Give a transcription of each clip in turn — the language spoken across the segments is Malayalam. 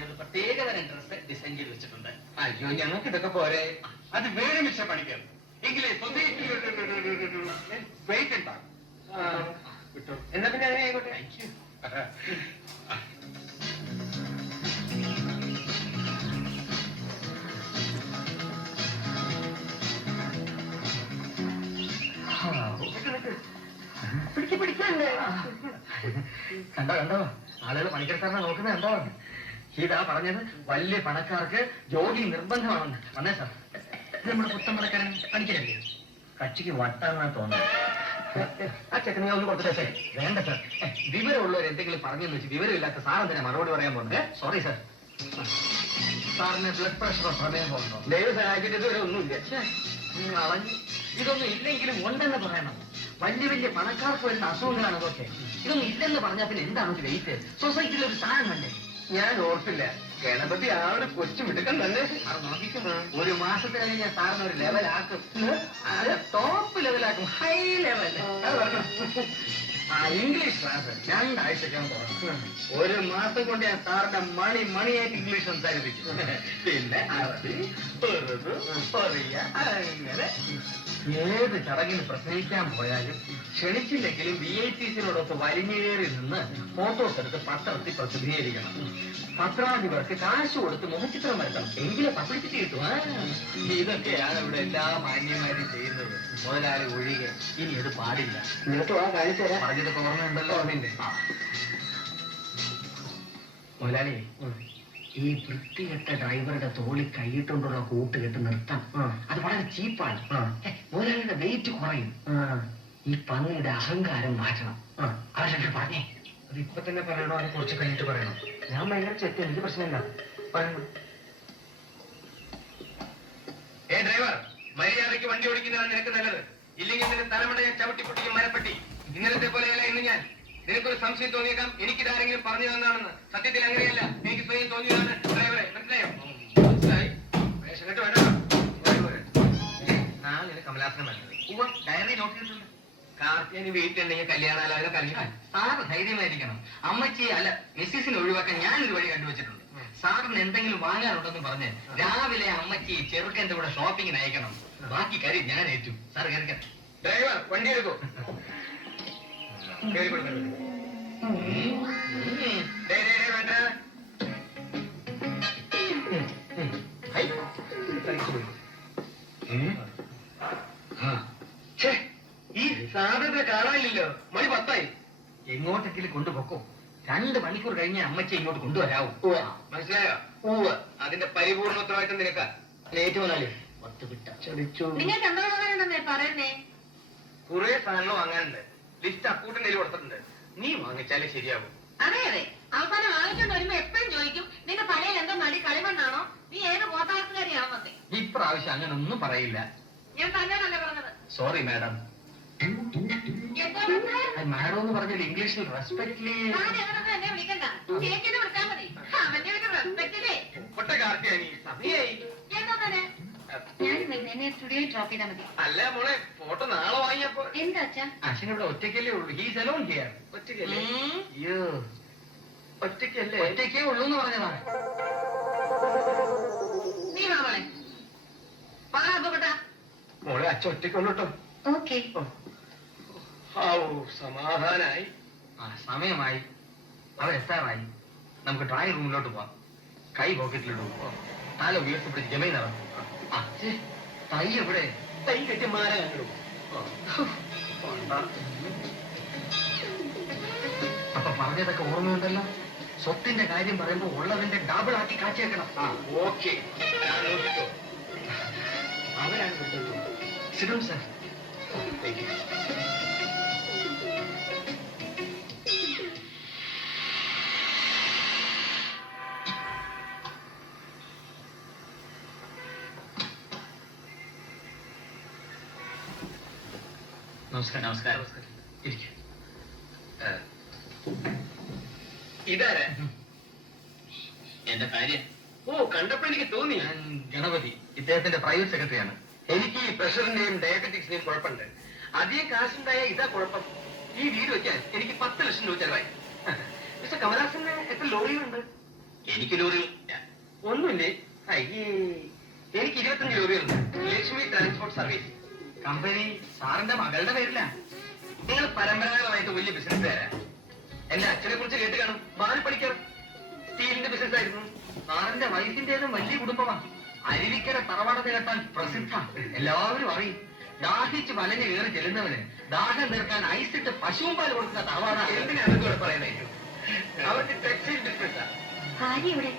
ഞാനൊരു പ്രത്യേകതരം ഡ്രസ് ഡിസൈൻ ചെയ്ത് വെച്ചിട്ടുണ്ട്. അയ്യോ ഞങ്ങൾക്ക് ഇതൊക്കെ പോരെ. അത് വേറെ മിസ്റ്റർ പണിക്കർ. എങ്കിലേ സൊസൈറ്റി വെയിറ്റ് ഉണ്ടാകും. കിട്ടും. എന്നാ പിന്നെ അങ്ങനെ ആയിക്കോട്ടെ. കണ്ടോ കണ്ടോ, ആളുകൾ പണിക്കെടുക്കാരനെ നോക്കുന്നത് കണ്ടോ? ഇതാ പറഞ്ഞത് വലിയ പണക്കാർക്ക് ജോലി നിർബന്ധമാണെന്ന്. വന്നേ സാർ, ഇത് നമ്മുടെ പുത്തൻ പണക്കാരൻ പണിക്കരല്ലേ? കക്ഷിക്ക് വട്ടാന്നാ തോന്നുന്നത്. ആ ചെക്കനെ ഒന്ന് കൊടുത്തിട്ടേ സാർ. വേണ്ട സാർ, വിവരമുള്ളവർ എന്തെങ്കിലും പറഞ്ഞെന്ന് വെച്ച് വിവരമില്ലാത്ത സാർ എന്തിനാ മറുപടി പറയാൻ പോകുന്നത്? Sorry sir. സാറിന് ബ്ലഡ് പ്രഷറോ സമയം പോകുന്നോ? ദൈവം സഹായിച്ചിട്ട് ഇതുവരെ ഒന്നുമില്ല. കളഞ്ഞു. ഇതൊന്നും ഇല്ലെങ്കിലും ഉണ്ടെന്ന് പറയണം. വലിയ വലിയ പണക്കാർക്ക് വരുന്ന അസുഖങ്ങളാണ് അതൊക്കെ. ഇതൊന്നും ഇല്ലെന്ന് പറഞ്ഞാൽ പിന്നെ എന്താണ് ഒരു വെയിറ്റ്? സൊസൈറ്റിയിൽ ഒരു സ്ഥാനം വേണ്ടേ? ഞാൻ ഓർത്തില്ല. ഗണപതി ആള് കൊച്ചു മിടുക്കൻ തന്നെ. അത് നോക്കിക്കുന്നു. ഒരു മാസത്തിനായി ഞാൻ സാറിന് ഒരു ലെവലാക്കും. അത് ടോപ്പ് ലെവലാക്കും, ഹൈ ലെവൽ. ഇംഗ്ലീഷ് ക്ലാസ് 2 ആഴ്ചയ്ക്കാണ് തുടങ്ങും. ഒരു മാസം കൊണ്ട് ഞാൻ സാറിന്റെ മണിയായിട്ട് ഇംഗ്ലീഷ് സംസാരിപ്പിക്കും. പിന്നെ അറബി, ഉറുദു, ഒറിയ, അങ്ങനെ ഏത് ചടങ്ങിന് പ്രസംഗിക്കാൻ പോയാലും ക്ഷണിച്ചില്ലെങ്കിലും VIPസിനോടൊക്കെ വലിഞ്ഞേറി നിന്ന് ഫോട്ടോസ് എടുത്ത് പത്രത്തിൽ പ്രസിദ്ധീകരിക്കണം. പത്രാധിപർക്ക് കാശ് കൊടുത്ത് മുഖചിത്രം വരക്കണം, എങ്കിലും പബ്ലിസിറ്റി കിട്ടും. ഇതൊക്കെയാണ് ഇവിടെ എല്ലാ മാന്യന്മാരും ചെയ്യുന്നത്, മുതലാളി ഒഴികെ. ഇനി ഇത് പാടില്ല. പറഞ്ഞതൊക്കെ ഓർമ്മയുണ്ടല്ലോ അതിന്റെ. മുതലാളി, ഈ വൃത്തികെട്ട ഡ്രൈവറുടെ തോളിൽ കൈയിട്ടുകൊണ്ടുള്ള കൂട്ടുകെട്ട് നിർത്താം. അത് വളരെ ചീപ്പാണ്. മുതലാളിയുടെ വെയിറ്റ് കുറയും. ഈ പന്നിയുടെ അഹങ്കാരം മാറ്റണം. അവരുടെ പറഞ്ഞേ. അത് ഇപ്പൊ തന്നെ പറയണോ, അത് കുറച്ച് കഴിഞ്ഞിട്ട് പറയണം? ഞാൻ ഭയങ്കര ചെറ്റ്, എനിക്ക് പ്രശ്നമില്ല. പറയണം. ഡ്രൈവർ, മര്യാദയ്ക്ക് വണ്ടി ഓടിക്കുന്നതാണ് നിനക്ക് നല്ലത്. ഇല്ലെങ്കിൽ നിന്റെ തലമുറ ഞാൻ ചവിട്ടി പൊട്ടിക്കും മരപ്പെട്ടി. ഇന്നലത്തെ പോലെയല്ല ഇന്ന് ഞാൻ. നിനക്കൊരു സംശയം തോന്നിയേക്കാം എനിക്കിതാരെങ്കിലും പറഞ്ഞു തന്നാണെന്ന്. സത്യത്തിൽ അങ്ങനെയല്ല, എനിക്ക് സ്വയം തോന്നിയതാണ്. ഡ്രൈവറെ മനസ്സിലായോ? മനസ്സിലായി. വേഷമിട്ട് വേണ്ട. നാളെ കമലാസനം വരുന്നത് ഡയറി നോട്ട് ചെയ്തിട്ടുണ്ട്. കാർത്തിയന് വീട്ടിലുണ്ടെങ്കിൽ കല്യാണാലോചന കഴിഞ്ഞാൽ സാറ് ധൈര്യമായിരിക്കണം. അമ്മച്ചി അല്ല മിസ്സിസിനെ ഒഴിവാക്കാൻ ഞാനൊരു വഴി കണ്ടുവച്ചിട്ടുണ്ട്. സാറിന് എന്തെങ്കിലും വാങ്ങാനുണ്ടെന്ന് പറഞ്ഞ് രാവിലെ അമ്മച്ചി ചെറുക്കന്റെ കൂടെ ഷോപ്പിങ്ങിന് അയക്കണം. ബാക്കി കാര്യം ഞാൻ ഏറ്റു. സാർ കേൾക്കാം. ഡ്രൈവർ വണ്ടി എടുക്കൂ. വേണ്ട. ഈ സാധ്യത കാണാനില്ലല്ലോ. മണി 10 എങ്ങോട്ടെങ്കിലും കൊണ്ടുപോക്കോ. 2 മണിക്കൂർ കഴിഞ്ഞ് അമ്മച്ചി ഇങ്ങോട്ട് കൊണ്ടുവരാവൂ. മനസ്സിലായോ? അതിന്റെ പരിപൂർണ്ണ ഉത്തരവാദിത്തം നിനക്കാ. ലേറ്റ് മുതലാളി 10 വിട്ട ചതിച്ചു. നിങ്ങൾക്ക് എന്താ വാങ്ങാനുണ്ടെന്നേ പറയുന്നേ? കുറെ സാധനങ്ങൾ വാങ്ങാനുണ്ട്. ലിസ്റ്റ് അക്കൂട്ടിന്റെ കയ്യിൽ കൊടുത്തിട്ടുണ്ട്. നീ വാങ്ങിച്ചാലേ ശരിയാവും. അതെ അതെ, അവസാനം വാങ്ങിച്ചോണ്ട് വരുമ്പോ എപ്പോഴും ചോദിക്കും നിന്റെ പഴയ എന്തോ നടി കളിമണ്ണാണോ, നീ ഏത് പോത്താട്ടുകാരിയാവുന്നേ. ഇപ്രാവശ്യം അങ്ങനെ ഒന്നും പറയില്ല. ഞാൻ തന്നെയാണല്ലേ പറഞ്ഞത്. Sorry madam. മാഡം എന്ന് പറഞ്ഞാൽ ഇംഗ്ലീഷിൽ റെസ്പെക്ട്ലി. എന്നെ വിളിക്കണ്ട, ചേച്ചിനെ വിളിച്ചാൽ മതി. അവന്റെ ഒരു റെസ്പെക്റ്റില്ലേ. ഞാൻ സ്റ്റുഡിയോയിൽ ഡ്രോപ്പ് ചെയ്താൽ മതി. അല്ല മോളെ, ഫോട്ടോ നാളെ വാങ്ങിയപ്പോ. എന്താ അച്ഛാ? അച്ഛൻ ഇവിടെ ഒറ്റയ്ക്കല്ലേ ഉള്ളൂ. He's alone here. ഒറ്റയ്ക്കല്ലേ? ഒറ്റയ്ക്കല്ലേ? ഒറ്റയ്ക്കേ ഉള്ളൂ എന്ന് പറഞ്ഞതാണ്. നീ വാമളെ പാടാ. മോളെ അച്ഛൻ ഒറ്റയ്ക്കുള്ളൂ കേട്ടോ. ഓക്കെ. സമാധാനായി. സമയമായി, അവരെത്താറായി. നമുക്ക് ഡ്രോയിങ് റൂമിലോട്ട് പോവാം. കൈ പോക്കറ്റിലോട്ട് പോവാം. തല ഉയർത്തിപ്പിടിച്ച് ജമയിൽ നടന്നു. തൈ എവിടെ? തൈ കെട്ടി മാല കണ്ടു. അപ്പൊ പറഞ്ഞതൊക്കെ ഓർമ്മയുണ്ടല്ലോ. സ്വത്തിന്റെ കാര്യം പറയുമ്പോ ഉള്ളതിന്റെ ഡബിൾ ആക്കി കാച്ചേക്കണം. ഓക്കെ, അവരാണ് വിട്ടത്. സിഡോൺ സാർ. നമസ്കാരം. നമസ്കാരം. ഇരിക്കും. ഇതാരാ? എന്റെ ഭാര്യ. കണ്ടപ്പോ എനിക്ക് തോന്നി. ഗണപതി, ഇദ്ദേഹത്തിന്റെ പ്രൈവറ്റ് സെക്രട്ടറിയാണ്. എനിക്ക് ഈ പ്രഷറിന്റെയും ഡയബറ്റിക്സിന്റെയും കുഴപ്പമുണ്ട്. അധികം കാശുണ്ടായ ഇതാ കുഴപ്പം. ഈ വീട് വെക്കാൻ എനിക്ക് 10 ലക്ഷം രൂപ ചെലവായി. മിസ്റ്റർ കമലാസന് എത്ര ലോറികളുണ്ട്? എനിക്ക് ലോറികൾ ഒന്നുമില്ലേ? അയ്യേ എനിക്ക് 25 ലോറികളുണ്ട്. ലക്ഷ്മി ട്രാൻസ്പോർട്ട് സർവീസ് കമ്പനി സാറിന്റെ മകളുടെ പേരില്ല. നിങ്ങൾ പരമ്പരാഗതമായിട്ട് വലിയ ബിസിനസ്സുകാരാ. എന്റെ അച്ഛനെ കുറിച്ച് കേട്ട് കാണും. ബാലപ്പണിക്കർ സ്റ്റീലിന്റെ ബിസിനസ് ആയിരുന്നു. സാറിന്റെ വയസ്സിന്റേതും വലിയ കുടുംബമാണ്. അരുവിക്കര തറവാടത്ത് കേട്ടാൽ പ്രസിദ്ധ, എല്ലാവരും അറിയും. ദാഹിച്ച് വലഞ്ഞ് കയറി ചെല്ലുന്നവന് ദാഹം തീർക്കാൻ ഐസിട്ട് പശുവും പാൽ കൊടുക്കുന്ന തറവാടാണ്. എന്തിനാണ് കൂടെ പറയുന്നത്? അവർക്ക് ടെക്സ്റ്റൈൽ ബിസിനസ്സാ. ഭാര്യ ഇവിടെ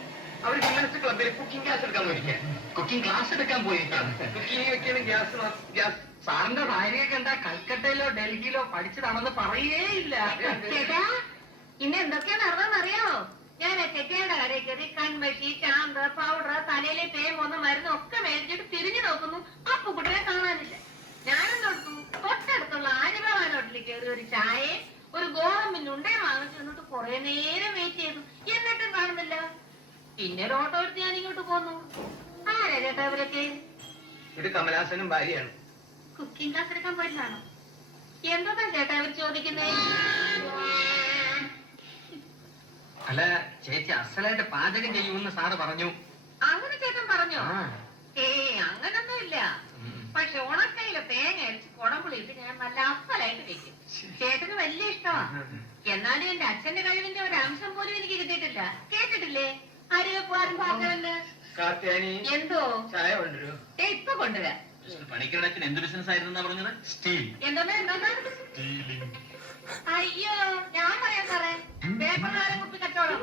അവർ വിമൻസ് ക്ലബിൽ കുക്കിംഗ് ഗ്യാസ് എടുക്കാൻ പോയിരിക്കാൻ. കുക്കിംഗ് ക്ലാസ് എടുക്കാൻ പോയിരിക്കാണ്. കുക്കിംഗ് വെക്കാണ് ഗ്യാസ്. സാറിന്റെ ഭാര്യയൊക്കെ എന്താ കൽക്കട്ടയിലോ ഡൽഹിയിലോ പഠിച്ചതാണെന്ന് പറയേയില്ല. ചേട്ടാ ഇന്ന് എന്തൊക്കെയാ നടന്നറിയാമോ? ഞാൻ ചെട്ടിയുടെ കടയിൽ കയറി കൺമഷി, ചാന്ത്, പൗഡർ, തലയിലെ തേൻ പോന്ന മരുന്നും ഒക്കെ മേടിച്ചിട്ട് തിരിഞ്ഞു നോക്കുന്നു. അപ്പൊ കുട്ടിയെ കാണാനില്ല. ഞാനും നോക്കും തൊട്ടടുത്തുള്ള ആര്യഭവാൻ ഹോട്ടലിൽ കയറി ഒരു ചായയും ഒരു ഗോതമ്പിന്റെ ഉണ്ടയും വാങ്ങിച്ചു നിന്നിട്ട് കുറെ നേരം വെയിറ്റ് ചെയ്തു. എന്നിട്ടും കാണുന്നില്ല. പിന്നെ ഒരു ഓട്ടോ എടുത്ത് ഞാൻ ഇങ്ങോട്ട് പോന്നു. ആരാ ചേട്ടാ ഇവരൊക്കെ? ഇത് കമലാസനും ഭാര്യയാണ്. കുക്കിംഗ് ക്ലാസ് എടുക്കാൻ പോയിട്ടാണോ? എന്തൊക്കെ ചേട്ടാ ഇവർ ചോദിക്കുന്നേ? അല്ല ചേച്ചി അസലായിട്ട് പാചകം ചെയ്യുമെന്ന് സാറ് പറഞ്ഞു. അങ്ങനെ ചേട്ടൻ പറഞ്ഞോ? ആ. അങ്ങനൊന്നും ഇല്ല. പക്ഷെ ഉണക്കയില് തേങ്ങ അരിച്ച് കുടമ്പുളിയിട്ട് ഞാൻ നല്ല അസലായിട്ട് വെക്കും. ചേട്ടന് വലിയ ഇഷ്ടമാ. എന്നാലും എന്റെ അച്ഛന്റെ കഴിവിന്റെ ഒരു അംശം പോലും എനിക്ക് കിട്ടിയിട്ടില്ല. കേട്ടിട്ടില്ലേ അരിവെപ്പാരും പാത്രമെന്ന്? കാർത്യാനി എന്തോ ചായ കൊണ്ടുവരൂ. ഇപ്പൊ കൊണ്ടുവരാം. പണിക്കരുടെ അച്ഛൻ എന്ത് ബിസിനസ് ആയിരുന്നു പറഞ്ഞത്? സ്റ്റീൽ. എന്തോന്നാ? അയ്യോ ഞാൻ പറയാൻ സാറേ, പേപ്പറുകാരൻ കുപ്പി കച്ചവടം.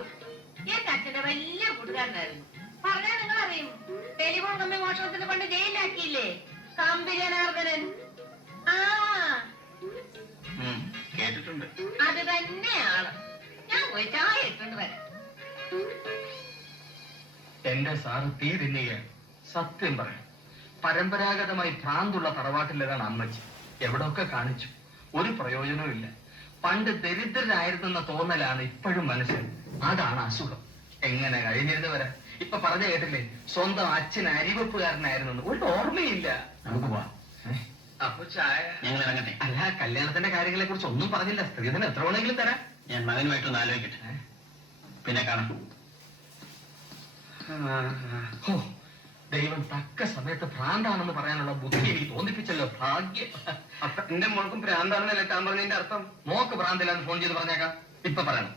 എന്റെ അച്ഛന്റെ വലിയ കൂട്ടുകാരനായിരുന്നു. പറഞ്ഞാൽ നിങ്ങൾ അറിയും. ടെലിഫോൺ കമ്പി മോഷണത്തിന് കൊണ്ട് ജയിലാക്കിയില്ലേ കമ്പി ജനാർദ്ദനൻ? ആ കേട്ടിട്ടുണ്ട്. അത് തന്നെയാണ്. ഞാൻ പോയി ചായ ഇട്ടുകൊണ്ട് വരാം. എന്റെ സാറ് തീ തിന്നുകയാണ്. സത്യം പറയാം, പരമ്പരാഗതമായി ഭ്രാന്തുള്ള തറവാട്ടിലേതാണ് അമ്മച്ചി. എവിടൊക്കെ കാണിച്ചു, ഒരു പ്രയോജനവും ഇല്ല. പണ്ട് ദരിദ്രരായിരുന്നെന്ന തോന്നലാണ് ഇപ്പോഴും മനസ്സിന്. അതാണ് അസുഖം. എങ്ങനെ കഴിഞ്ഞിരുന്നവരാ? ഇപ്പൊ പറഞ്ഞു കേട്ടില്ലേ, സ്വന്തം അച്ഛൻ അരിവെപ്പുകാരനായിരുന്നു. ഒരു ഓർമ്മയില്ല. നമുക്ക് പോവാം. അപ്പൊ ചായ ഞങ്ങൾ ഇറങ്ങട്ടെ. അല്ല, കല്യാണത്തിന്റെ കാര്യങ്ങളെ കുറിച്ച് ഒന്നും പറഞ്ഞില്ല. സ്ത്രീധനം എത്ര വേണമെങ്കിലും തരാം. ഞാൻ മകനുമായിട്ടൊന്ന് ആലോചിക്കട്ടെ, പിന്നെ കാണാം. ഓ, ദൈവം തക്ക സമയത്ത് ഭ്രാന്താണെന്ന് പറയാനുള്ള ബുദ്ധി എനിക്ക് തോന്നിപ്പിച്ചല്ലോ. ഭാഗ്യം. അപ്പൊ എന്റെ മോൾക്കും ഭ്രാന്താണെന്നല്ലേ താൻ പറഞ്ഞതിന്റെ അർത്ഥം? മോക്ക് ഭ്രാന്തില്ലാന്ന് ഫോൺ ചെയ്ത് പറഞ്ഞേക്കാം. ഇപ്പൊ പറയണം.